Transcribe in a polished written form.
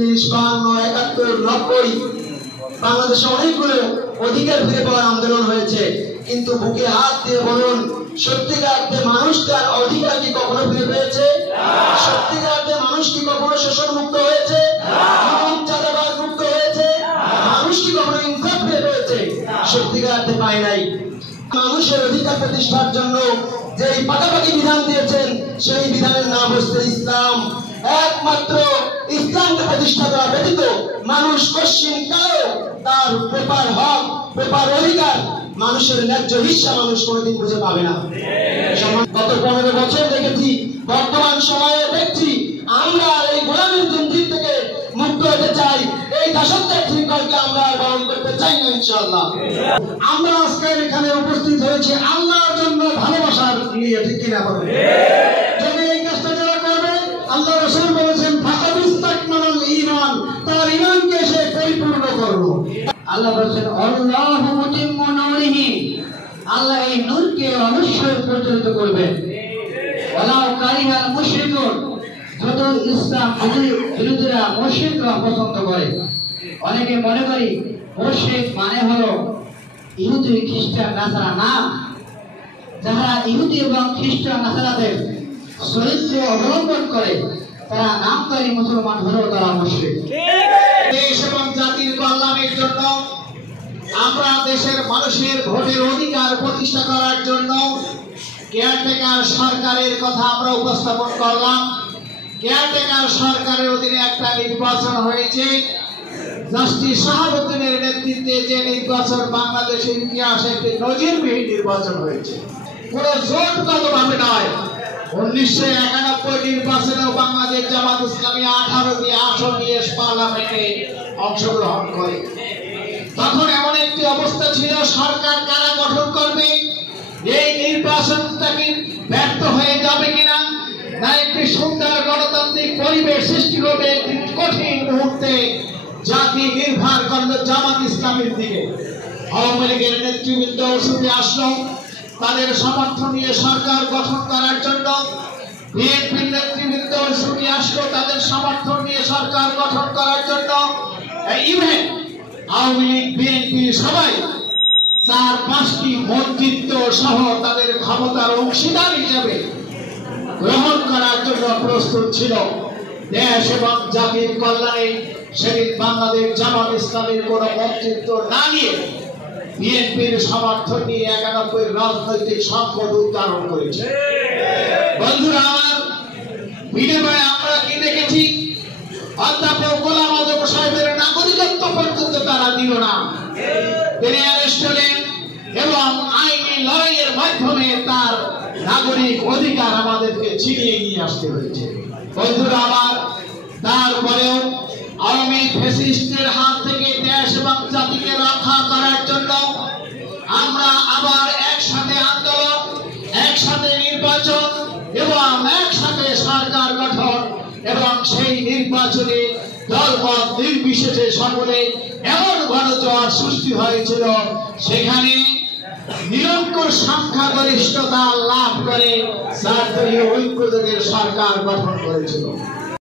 ৪৫, ৫২, ৭১, ৯০ বাংলাদেশে অনেকগুলো অধিকার ফিরে পাওয়ার আন্দোলন হয়েছে, কিন্তু বুকে হাত দিয়ে বলুন, সত্যিকার অর্থে মানুষ তার অধিকার কি কখনো ফিরে পেয়েছে? সত্যিকার অর্থে মানুষ কি কখনো শোষণ মুক্ত হয়েছে? চাঁদাবাজ মুক্ত হয়েছে? মানুষ কি কখনো ইনসাফ ফিরে পেয়েছে? সত্যিকার অর্থে পায় নাই। মানুষের অধিকার প্রতিষ্ঠার জন্য যে পাকাপাকি বিধান দিয়েছেন, সেই বিধানের নাম হচ্ছে ইসলাম। একমাত্র ইসলামকে প্রতিষ্ঠা করা ব্যতীত মানুষ কশ্চিনকালেও তার পেপার হক, পেপার অধিকার, মানুষের ন্যায্য হিস্সা মানুষ কোনোদিন বুঝে পাবে না। গত 15 বছর দেখেছি, বর্তমান সময়ে দেখছি, আমরা এই গোলামীর জঞ্জির থেকে মুক্ত হতে চাই। এই দাসত্বের শৃঙ্খলকে আমরা বরণ করতে চাই না ইনশাআল্লাহ। আমরা আজকে এখানে উপস্থিত হয়েছি আল্লাহর জন্য ভালোবাসার নিয়ে, ঠিক কিনা বলেন? যদি এই কাজটা যারা করবে, আল্লাহ রাসূল বলেছেন ফাকাদিস্তাকমালাল ঈমান, তার ঈমানকে সে পরিপূর্ণ করলো। আল্লাহ বলেছেন আল্লাহু মুতিম্মু নূরিহি, আল্লাহ এই নূরকে অবশ্যই প্রজ্বলিত করবেন। ওয়ালাউ কারিহাল মুশরিকুন, যত ইসলাম বিরোধীরা মুশরিকরা পছন্দ করে। অনেকে মনে করি মুশরিক মানে হলো ইহুদি, খ্রিস্টান, নাসারা না। যারা ইহুদি এবং খ্রিস্টান, নাসারাদের চরিত্র অবলম্বন করে, তারা নামকারী মুসলমান হলেও তারা মুশরিক। দেশ এবং জাতির কল্যাণের জন্য, আমরা দেশের মানুষের ভোটের অধিকার প্রতিষ্ঠা করার জন্য কেয়ারটেকার সরকারের কথা আমরা উপস্থাপন করলাম। কেয়ারটেকার সরকারের অধীনে একটা নির্বাচন হয়েছে। জাস্টিস শাহাবুদ্দিনের নেতৃত্বে যে নির্বাচন, বাংলাদেশের ইতিহাসে একটি নজিরবিহীন নির্বাচন হয়েছে। কোন জোটগতভাবে নয়। 1991 নির্বাচনেও বাংলাদেশ জামাত ইসলামী 18টি আসন নিয়ে পার্লামেন্টে অংশগ্রহণ করে। তখন এমন একটি অবস্থা ছিল, সরকার কারা গঠন করবে, এই নির্বাচনটা কি ব্যর্থ হয়ে যাবে কিনা, না একটি সুন্দর গণতান্ত্রিক পরিবেশ সৃষ্টি হবে। একটি কঠিন মুহূর্তে জাতি নির্ভর করল জামাত ইসলামের দিকে। আওয়ামী লীগের নেতৃবৃন্দ ছুটে আসলো তাদের সমর্থন নিয়ে সরকার গঠন করার জন্য। বিএনপির নেতৃবৃন্দ ছুটে আসলো তাদের সমর্থন নিয়ে সরকার গঠন করার জন্য। ইভেন আওয়ামী লীগ, বিএনপি সবাই 4-5টি মন্ত্রিত্ব সহ তাদের ক্ষমতার অংশীদার হিসেবে গ্রহণ করার জন্য প্রস্তুত ছিল। দেশ এবং জাতির কল্যাণে সেদিন বাংলাদেশ জামাত ইসলামের কোন মন্ত্রিত্ব না নিয়ে বিএনপির সমর্থন নিয়ে 91 রাজনৈতিক সংকট উত্তরণ করেছে। বন্ধুরা আমার, বিনিময়ে আমরা কি দেখেছি? অধ্যাপক গোলাম আজম সাহেবের নাগরিকত্ব পর্যন্ত তারা দিল না। তিনি অ্যারেস্ট হলেন এবং আইনি লড়াইয়ের মাধ্যমে তার নাগরিক অধিকার আমাদেরকে ছিনিয়ে নিয়ে আসতে হয়েছে। বন্ধুরা আমার, তারপরেও আওয়ামী ফ্যাসিস্টের হাত থেকে দেশ এবং জাতিকে রক্ষা করার জন্য আমরা আবার একসাথে আন্দোলন, একসাথে নির্বাচন এবং একসাথে সরকার গঠন, এবং সেই নির্বাচনে দলমত নির্বিশেষে সকলে এমন গণজোয়ার সৃষ্টি হয়েছিল, সেখানে নিরঙ্কুশ সংখ্যাগরিষ্ঠতা লাভ করে 4 দলীয় ঐক্যজোটের সরকার গঠন করেছিল।